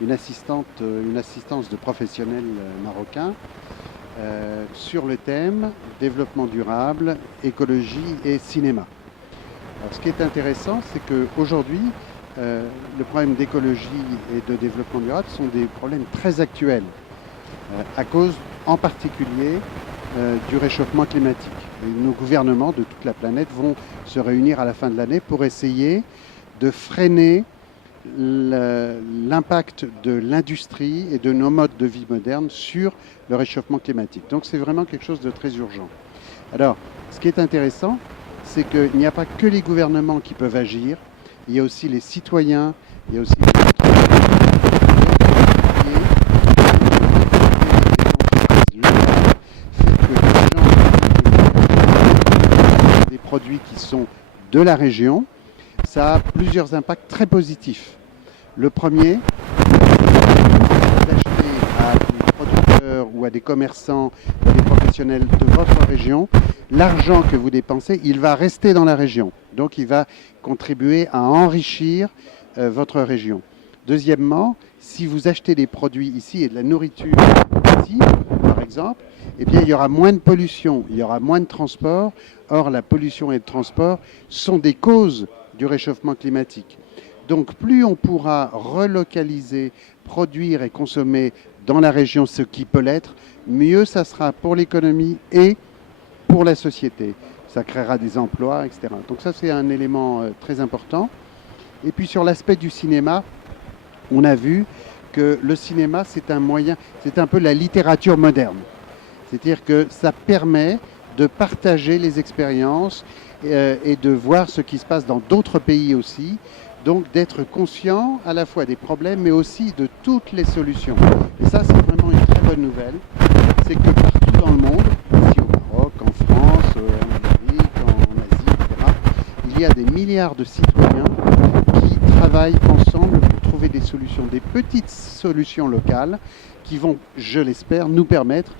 une assistance de professionnels marocains sur le thème développement durable, écologie et cinéma. Alors, ce qui est intéressant, c'est qu'aujourd'hui, le problème d'écologie et de développement durable sont des problèmes très actuels, à cause en particulier du réchauffement climatique. Et nos gouvernements de toute la planète vont se réunir à la fin de l'année pour essayer de freiner l'impact de l'industrie et de nos modes de vie modernes sur le réchauffement climatique. Donc c'est vraiment quelque chose de très urgent. Alors, ce qui est intéressant, c'est qu'il n'y a pas que les gouvernements qui peuvent agir, il y a aussi les citoyens, il y a aussi les entreprises, des produits qui sont de la région. Ça a plusieurs impacts très positifs. Le premier, d'acheter à des producteurs ou à des commerçants ou des professionnels de votre région, l'argent que vous dépensez, il va rester dans la région. Donc il va contribuer à enrichir votre région. Deuxièmement, si vous achetez des produits ici et de la nourriture ici, par exemple, eh bien, il y aura moins de pollution, il y aura moins de transport. Or, la pollution et le transport sont des causes du réchauffement climatique. Donc plus on pourra relocaliser, produire et consommer dans la région ce qui peut l'être, mieux ça sera pour l'économie et pour la société. Ça créera des emplois, etc. Donc ça, c'est un élément très important. Et puis sur l'aspect du cinéma, on a vu que le cinéma, c'est un moyen, c'est un peu la littérature moderne. C'est-à-dire que ça permet de partager les expériences et de voir ce qui se passe dans d'autres pays aussi. Donc d'être conscient à la fois des problèmes, mais aussi de toutes les solutions. Et ça, c'est vraiment une très bonne nouvelle. C'est que partout dans le monde, ici au Maroc, en France, en Amérique, en Asie, etc., il y a des milliards de citoyens qui travaillent ensemble pour trouver des solutions, des petites solutions locales qui vont, je l'espère, nous permettre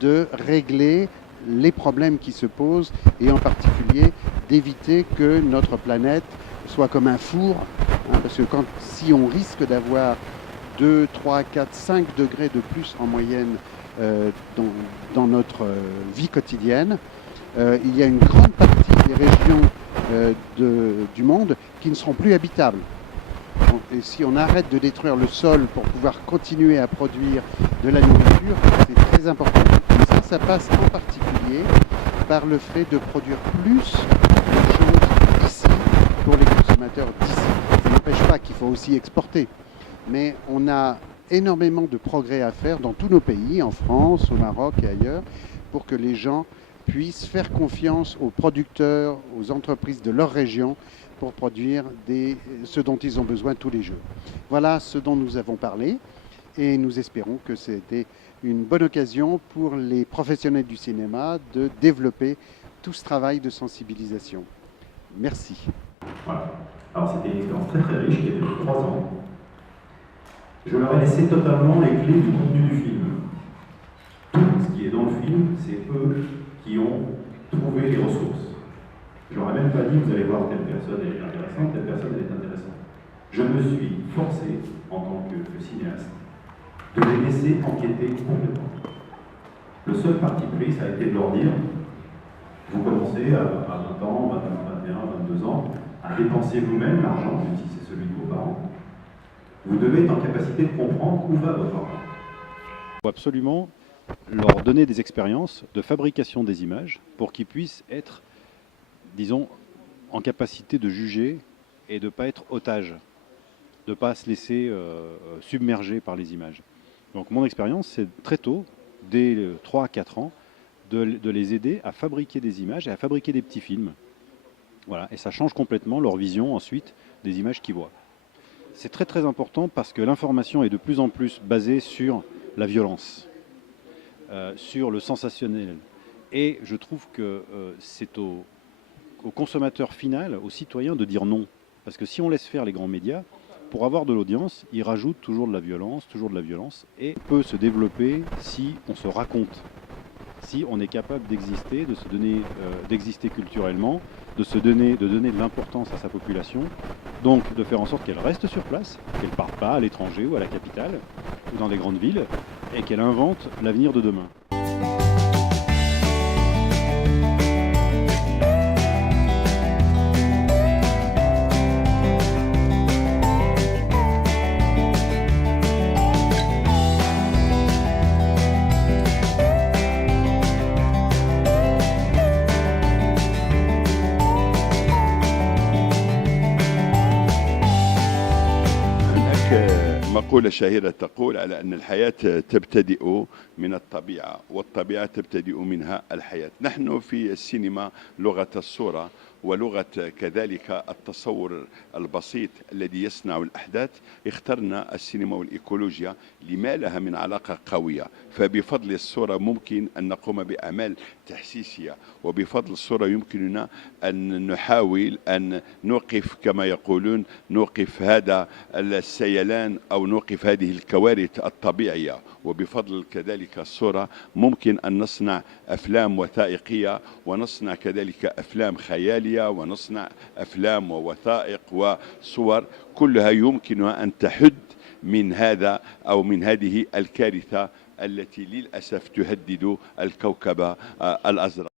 de régler les problèmes qui se posent et en particulier d'éviter que notre planète soit comme un four, hein, parce que si on risque d'avoir 2, 3, 4, 5 degrés de plus en moyenne dans notre vie quotidienne, il y a une grande partie des régions du monde qui ne seront plus habitables. Et si on arrête de détruire le sol pour pouvoir continuer à produire de la nourriture, c'est très important. Et ça passe en particulier par le fait de produire plus de choses ici pour les consommateurs d'ici. Ça n'empêche pas qu'il faut aussi exporter. Mais on a énormément de progrès à faire dans tous nos pays, en France, au Maroc et ailleurs, pour que les gens puissent faire confiance aux producteurs, aux entreprises de leur région pour produire ce dont ils ont besoin tous les jours. Voilà ce dont nous avons parlé et nous espérons que c'était une bonne occasion pour les professionnels du cinéma de développer tout ce travail de sensibilisation. Merci. Voilà. Alors c'était une expérience très très riche qui a duré 3 ans. Je leur ai laissé totalement les clés du contenu du film. Tout ce qui est dans le film, c'est eux qui ont trouvé les ressources. Je leur ai même pas dit, vous allez voir, telle personne elle est intéressante, telle personne elle est intéressante. Je me suis forcé, en tant que cinéaste, de les laisser enquêter complètement. Le seul parti pris, ça a été de leur dire, vous commencez à 20 ans, 21, 22 ans, à dépenser vous-même l'argent, même si c'est celui de vos parents. Vous devez être en capacité de comprendre où va votre argent. Il faut absolument leur donner des expériences de fabrication des images pour qu'ils puissent être, disons, en capacité de juger et de ne pas être otages, de ne pas se laisser submerger par les images. Donc mon expérience, c'est très tôt, dès 3 à 4 ans, de les aider à fabriquer des images et à fabriquer des petits films. Voilà. Et ça change complètement leur vision ensuite des images qu'ils voient. C'est très très important parce que l'information est de plus en plus basée sur la violence, sur le sensationnel. Et je trouve que c'est au consommateur final, au citoyen, de dire non. Parce que si on laisse faire les grands médias, pour avoir de l'audience, ils rajoutent toujours de la violence, et peut se développer si on se raconte, si on est capable d'exister, de se donner, d'exister culturellement, de donner de l'importance à sa population, donc de faire en sorte qu'elle reste sur place, qu'elle ne parte pas à l'étranger ou à la capitale ou dans des grandes villes, et qu'elle invente l'avenir de demain. مقولة شهيرة تقول على أن الحياة تبتدئ من الطبيعة والطبيعة تبتدئ منها الحياة. نحن في السينما لغة الصورة ولغة كذلك التصور البسيط الذي يصنع الأحداث. اخترنا السينما والإيكولوجيا لما لها من علاقة قوية، فبفضل الصورة ممكن أن نقوم بأعمال تحسيسية، وبفضل الصورة يمكننا أن نحاول أن نوقف كما يقولون نوقف هذا السيلان أو نوقف هذه الكوارث الطبيعية. وبفضل كذلك الصورة ممكن أن نصنع أفلام وثائقية ونصنع كذلك أفلام خيالية ونصنع أفلام ووثائق وصور كلها يمكنها أن تحد من هذا أو من هذه الكارثة التي للأسف تهدد الكوكب الأزرق.